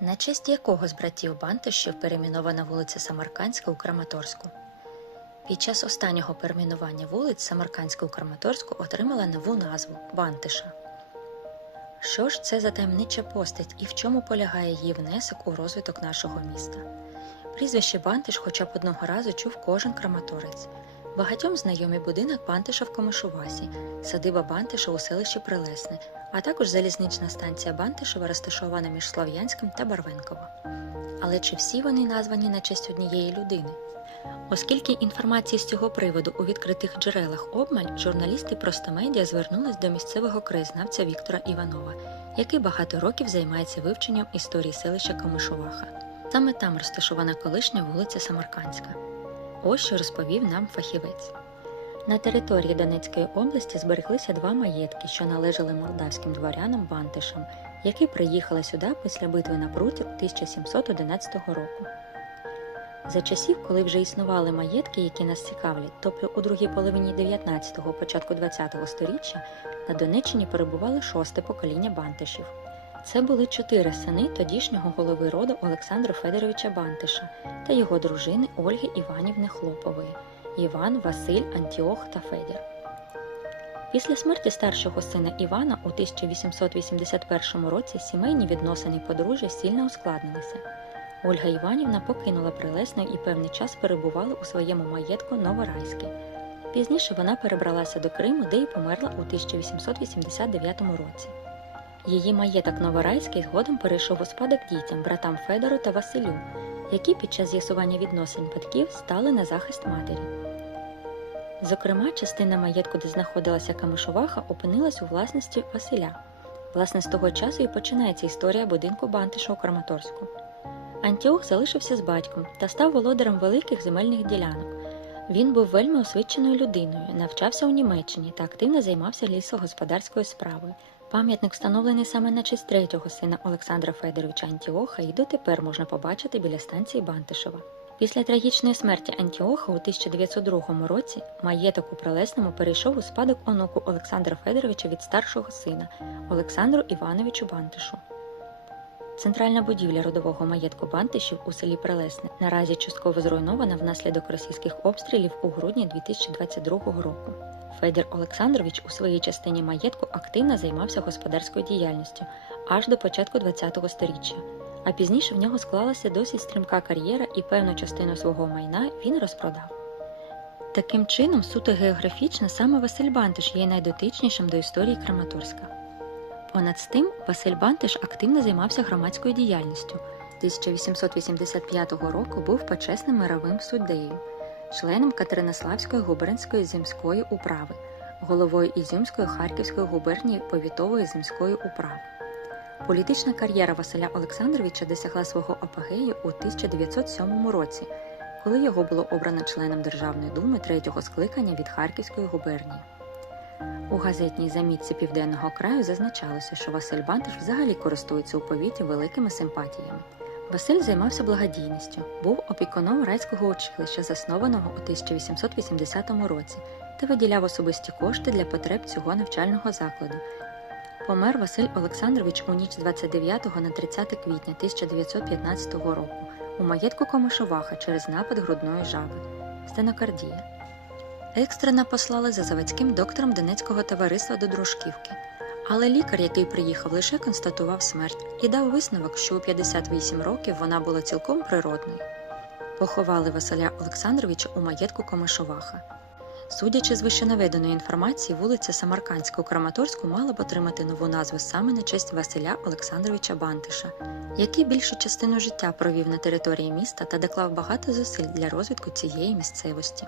на честь якого з братів Бантишів перейменована вулиця Самаркандська у Краматорську. Під час останнього перейменування вулиць Самаркандська у Краматорську отримала нову назву Бантиша. Що ж це за таємнича постать і в чому полягає її внесок у розвиток нашого міста? Прізвище Бантиш хоча б одного разу чув кожен краматорець. Багатьом знайомий будинок Бантиша в Комишувасі, садиба Бантиша у селищі Прилесне, а також залізнична станція Бантишева розташована між Слов'янським та Барвенково. Але чи всі вони названі на честь однієї людини? Оскільки інформації з цього приводу у відкритих джерелах обмаль, журналісти Простомедіа звернулись до місцевого краєзнавця Віктора Іванова, який багато років займається вивченням історії селища Комишуваха. Саме там розташована колишня вулиця Самаркандська. Ось що розповів нам фахівець. На території Донецької області збереглися два маєтки, що належали молдавським дворянам Бантишам, які приїхали сюди після битви на Пруті 1711 року. За часів, коли вже існували маєтки, які нас цікавлять, тобто у другій половині 19-го, початку 20-го століття, на Донеччині перебували шосте покоління Бантишів. Це були чотири сини тодішнього голови роду Олександра Федоровича Бантиша та його дружини Ольги Іванівни Хлопової Іван, Василь, Антіох та Федір. Після смерті старшого сина Івана у 1881 році сімейні відносини подружжя сильно ускладнилися. Ольга Іванівна покинула Прилесне і певний час перебувала у своєму маєтку Новорайське. Пізніше вона перебралася до Криму, де й померла у 1889 році. Її маєток Новорайський згодом перейшов у спадок дітям, братам Федору та Василю, які під час з'ясування відносин батьків стали на захист матері. Зокрема, частина маєтку, де знаходилася Камишуваха, опинилась у власності Василя. Власне, з того часу і починається історія будинку Бантиша у Краматорську. Антіох залишився з батьком та став володарем великих земельних ділянок. Він був вельми освіченою людиною, навчався у Німеччині та активно займався лісогосподарською справою. Пам'ятник встановлений саме на честь третього сина Олександра Федоровича Антіоха і дотепер можна побачити біля станції Бантишева. Після трагічної смерті Антіоха у 1902 році маєток у Прилесному перейшов у спадок онуку Олександра Федоровича від старшого сина Олександру Івановичу Бантишу. Центральна будівля родового маєтку Бантишів у селі Прилесне наразі частково зруйнована внаслідок російських обстрілів у грудні 2022 року. Федір Олександрович у своїй частині маєтку активно займався господарською діяльністю аж до початку ХХ століття, а пізніше в нього склалася досить стрімка кар'єра і певну частину свого майна він розпродав. Таким чином, суто географічно, саме Василь Бантиш є найдотичнішим до історії Краматорська. Понад з тим, Василь Бантиш активно займався громадською діяльністю. 1885 року був почесним мировим суддею, членом Катеринославської губернської земської управи, головою Ізюмської Харківської губернії повітової земської управи. Політична кар'єра Василя Олександровича досягла свого апогею у 1907 році, коли його було обрано членом Державної думи третього скликання від Харківської губернії. У газетній замітці Південного краю зазначалося, що Василь Бантиш взагалі користується у повіті великими симпатіями. Василь займався благодійністю, був опікуном райського училища, заснованого у 1880 році, та виділяв особисті кошти для потреб цього навчального закладу. Помер Василь Олександрович у ніч з 29 на 30 квітня 1915 року у маєтку Комишуваха через напад грудної жаби стенокардія. Екстрено послали за заводським доктором Донецького товариства до Дружківки. Але лікар, який приїхав, лише констатував смерть і дав висновок, що у 58 років вона була цілком природною. Поховали Василя Олександровича у маєтку Комишуваха. Судячи з вищенаведеної інформації, вулиця Самаркандська у Краматорську мала б отримати нову назву саме на честь Василя Олександровича Бантиша, який більшу частину життя провів на території міста та доклав багато зусиль для розвитку цієї місцевості.